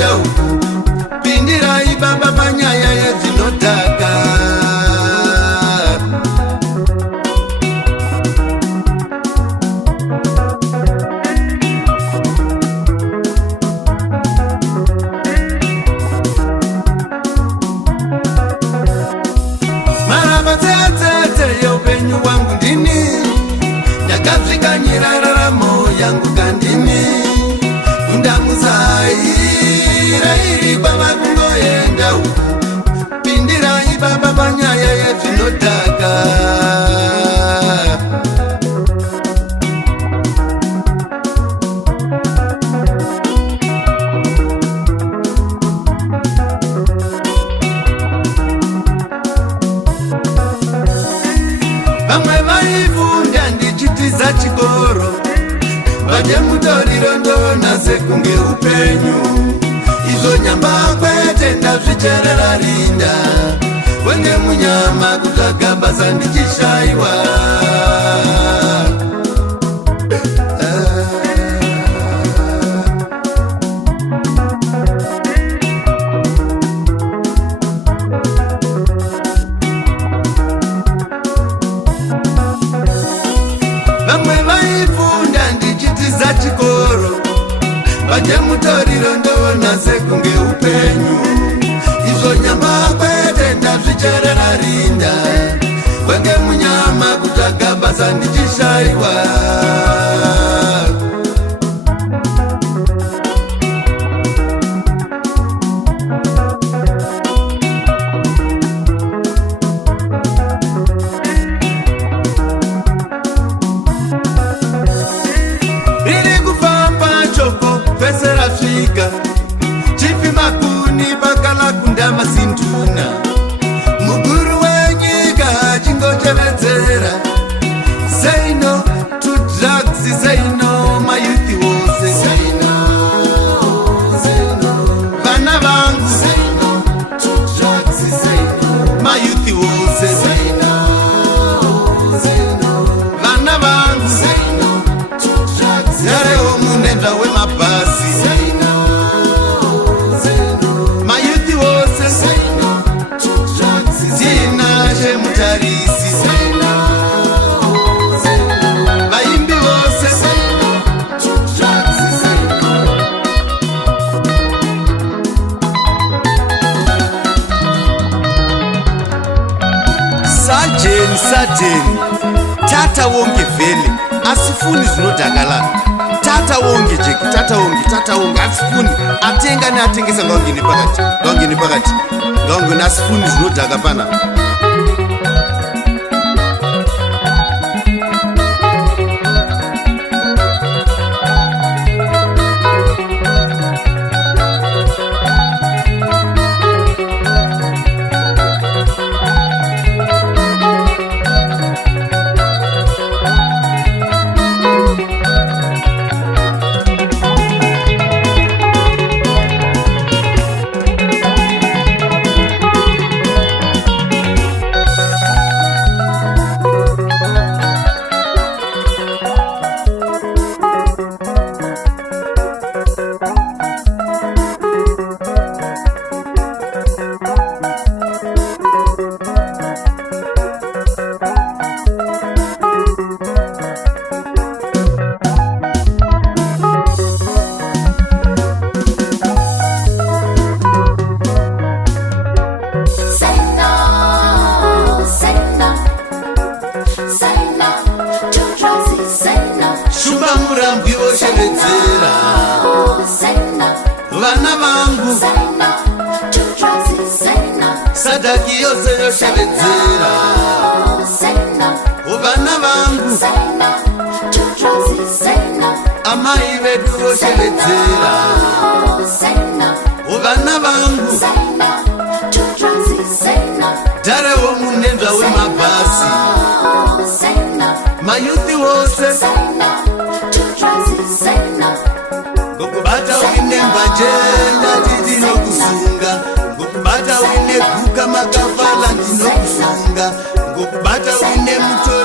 kuenda uku. Pindirai baba panyaya yezvinodhaka. Maravatsetse yeupenyu hwangu ndini, ndakazvikanyira raramo yangu kandini. Kundamusai rairi kwava kungoenda uku. Pindirai baba panyaya yezvinodhaka. Vamwe vaifunda ndichitiza chikoro, vachemutoriro ndona sekunge upenyu. Izo nyamba kwete ndazvicherera rinda, wenge munyama kutsvaga basa ndichishaiwa. Vamwe vaifunda ndichitiza chikoro, vachemutoriro ndona sekunge upenyu. Izvo nyamba kwete ndazvicherera rinda, wenge munyama kutsvaga basa ndichishaiwa. Chipima kuni pakala kunda masinduna, muguru wenyika chingochevedzera. Say no to drugs, say no my youth wose. Say no, vana vangu. Say no to drugs, say no my youth wose. Say no, vana vangu. Say no to drugs. Yare omunenda wemabasi. Vaimbi vose sajeni tata wonge vhele asifuni zvinodhakala. Tata wonge jeki, tata wonge asifuni. Atenga neatengesa ngaungeni pakati ngaungeni asifuni zvinodhaka pana. Vana vangu sadaki yose yoshevedzera. Vana vangu amai vedu voshevedzera. Vana vangu dhare womunendwa wemabhasi. Mayuthi wose ngokubata uine mbajenda ndinokusunga. Ngokubata uine guka makafala ndinokusunga. Ngokubata uine muto